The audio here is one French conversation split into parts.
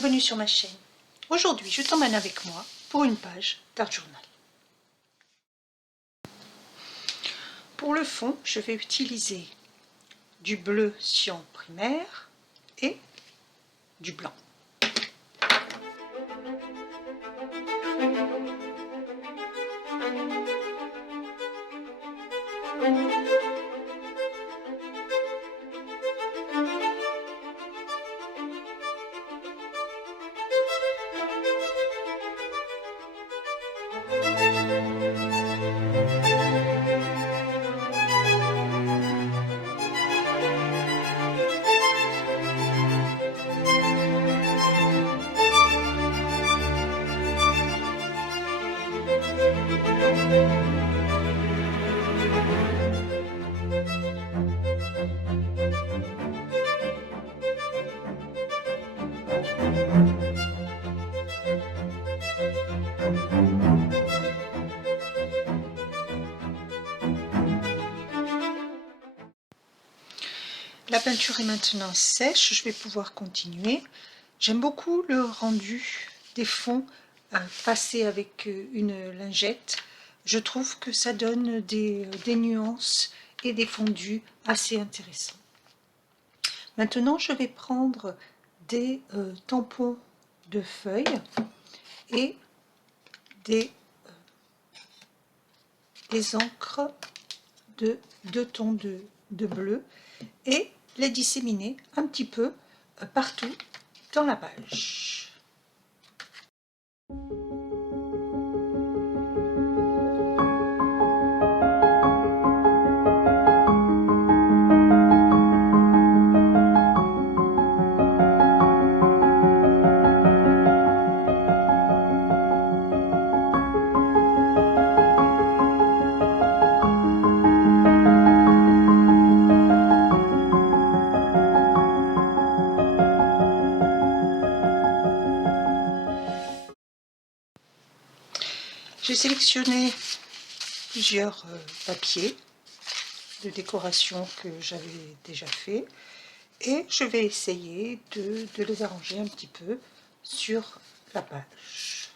bienvenue sur ma chaîne. Aujourd'hui, je t'emmène avec moi pour une page d'art journal. Pour le fond, je vais utiliser du bleu cyan primaire et du blanc. La peinture est maintenant sèche, je vais pouvoir continuer. J'aime beaucoup le rendu des fonds passés avec une lingette. Je trouve que ça donne des nuances et des fondus assez intéressants. Maintenant, je vais prendre des tampons de feuilles et des encres de 2 tons de bleu et les disséminer un petit peu partout dans la page. J'ai sélectionné plusieurs papiers de décoration que j'avais déjà fait et je vais essayer de les arranger un petit peu sur la page.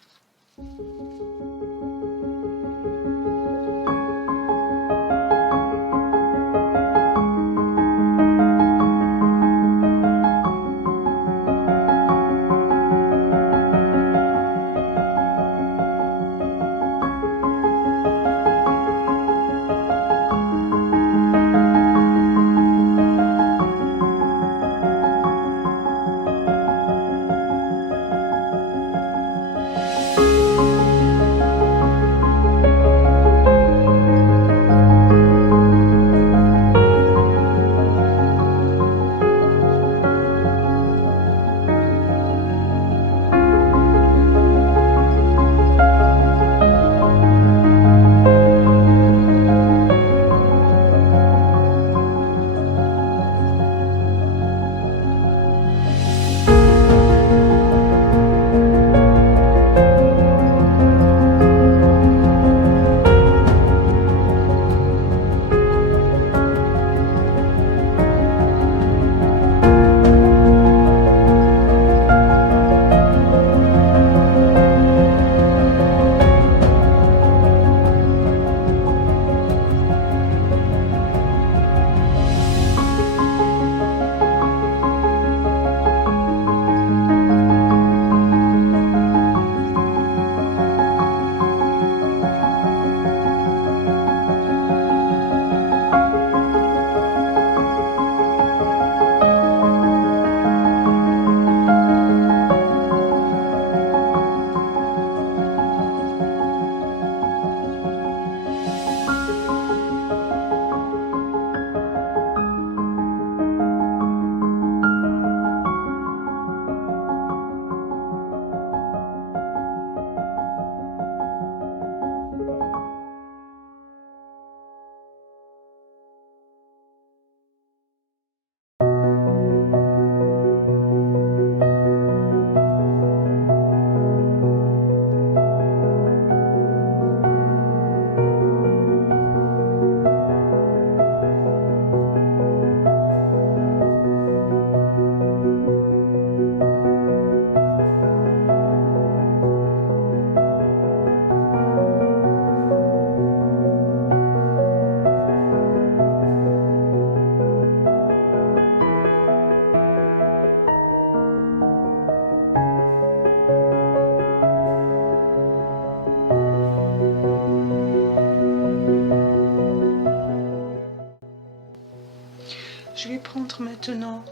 Je vais prendre maintenant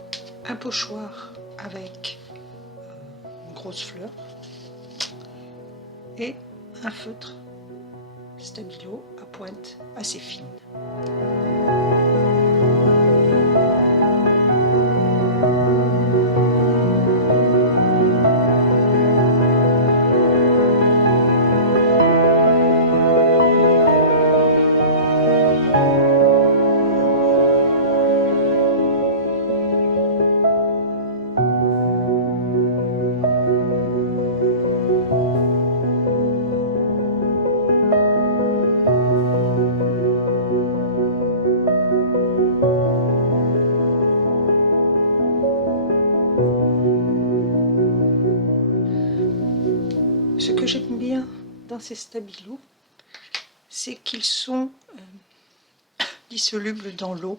un pochoir avec une grosse fleur et un feutre stabilo à pointe assez fine. Ce que j'aime bien dans ces stabilos, c'est qu'ils sont dissolubles dans l'eau,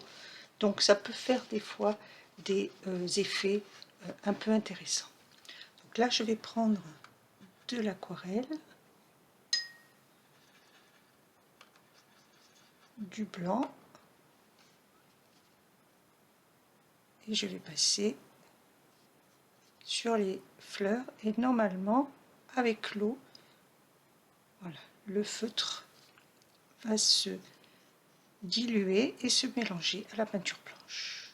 donc ça peut faire des fois des effets un peu intéressants. Donc là, je vais prendre de l'aquarelle, du blanc, et je vais passer sur les fleurs, et normalement avec l'eau, voilà, le feutre va se diluer et se mélanger à la peinture blanche.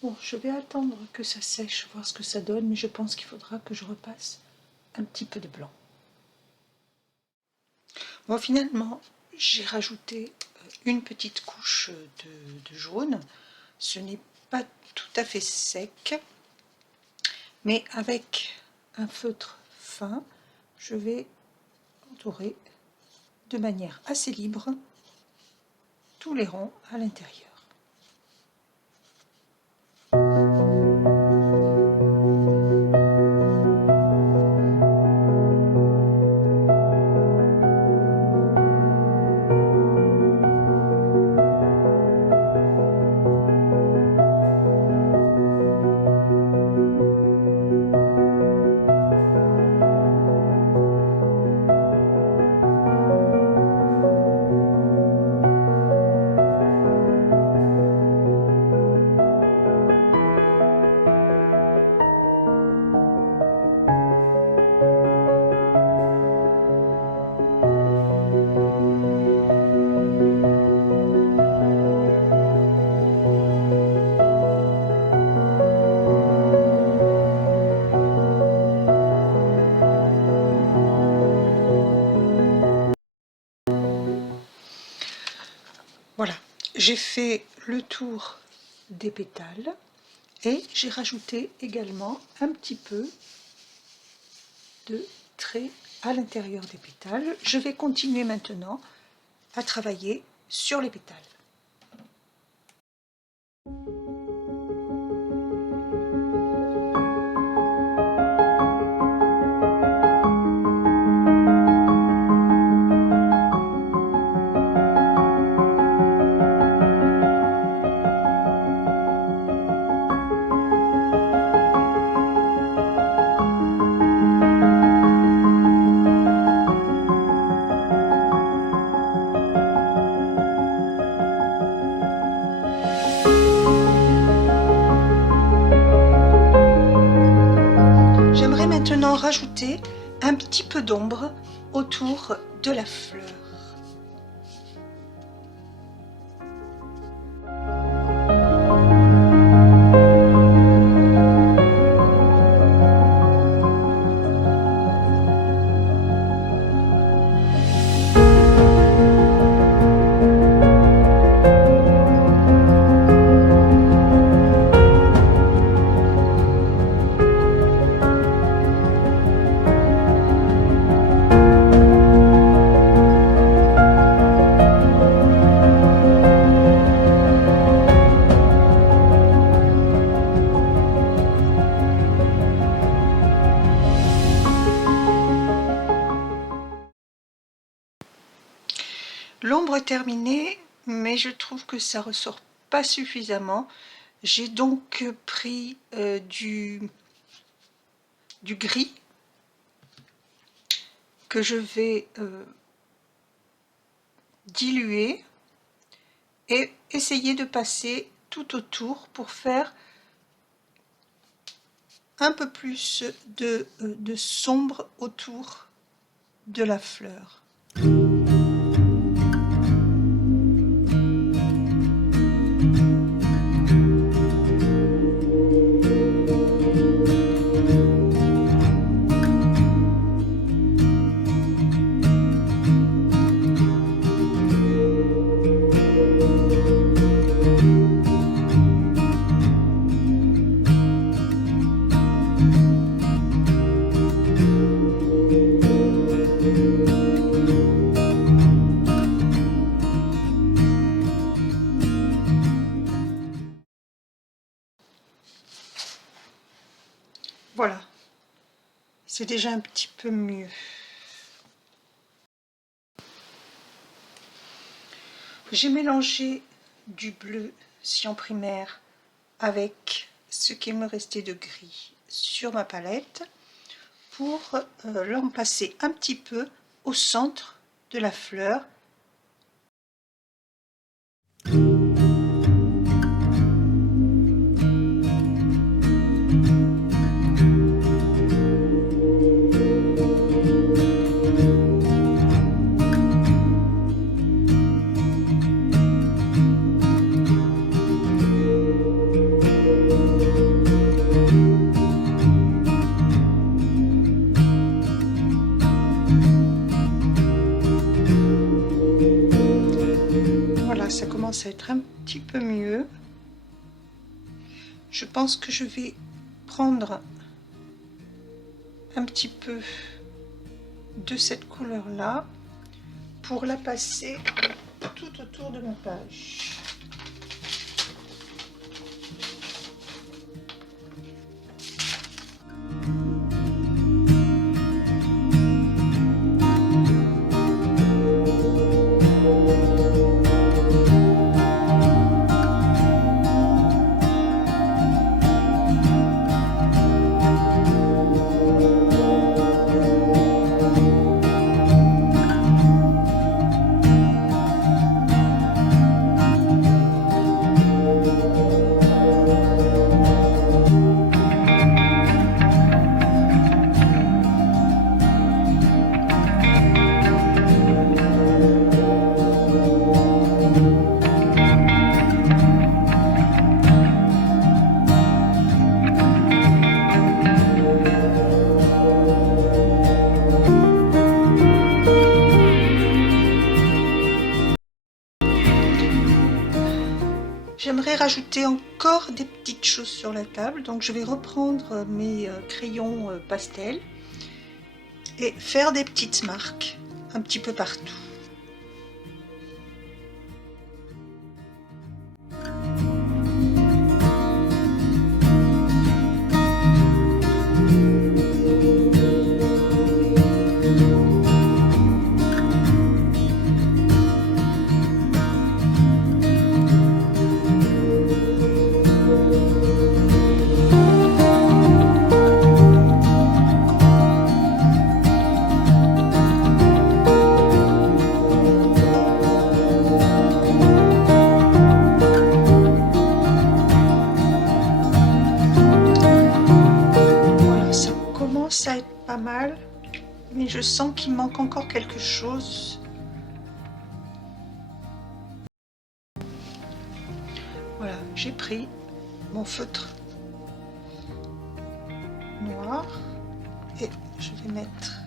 Bon, je vais attendre que ça sèche, voir ce que ça donne, mais je pense qu'il faudra que je repasse un petit peu de blanc. Bon, finalement, j'ai rajouté une petite couche de jaune. Ce n'est pas tout à fait sec, mais avec un feutre fin, je vais entourer de manière assez libre tous les ronds à l'intérieur. Voilà, j'ai fait le tour des pétales et j'ai rajouté également un petit peu de trait à l'intérieur des pétales. Je vais continuer maintenant à travailler sur les pétales. J'aimerais maintenant rajouter un petit peu d'ombre autour de la fleur. L'ombre est terminée, mais je trouve que ça ressort pas suffisamment. J'ai donc pris du gris que je vais diluer et essayer de passer tout autour pour faire un peu plus de sombre autour de la fleur. Voilà, c'est déjà un petit peu mieux. J'ai mélangé du bleu cyan primaire avec ce qu'il me restait de gris sur ma palette pour l'en passer un petit peu au centre de la fleur. Ça commence à être un petit peu mieux. Je pense que je vais prendre un petit peu de cette couleur là pour la passer tout autour de ma page. J'aimerais rajouter encore des petites choses sur la table, donc je vais reprendre mes crayons pastel et faire des petites marques un petit peu partout. Ça être pas mal. mais je sens qu'il manque encore quelque chose. Voilà, j'ai pris mon feutre noir et je vais mettre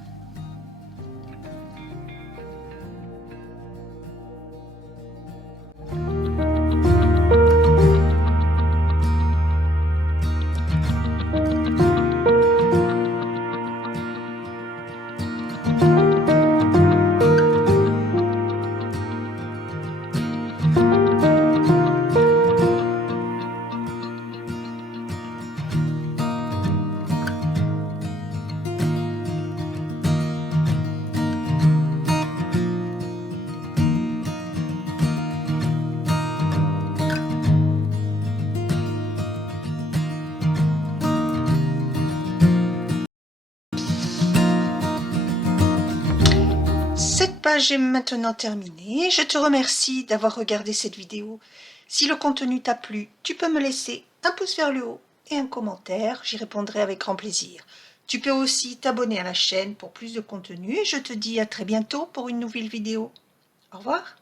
Cette page est maintenant terminée. Je te remercie d'avoir regardé cette vidéo. Si le contenu t'a plu, tu peux me laisser un pouce vers le haut et un commentaire. J'y répondrai avec grand plaisir. Tu peux aussi t'abonner à la chaîne pour plus de contenu et je te dis à très bientôt pour une nouvelle vidéo. Au revoir.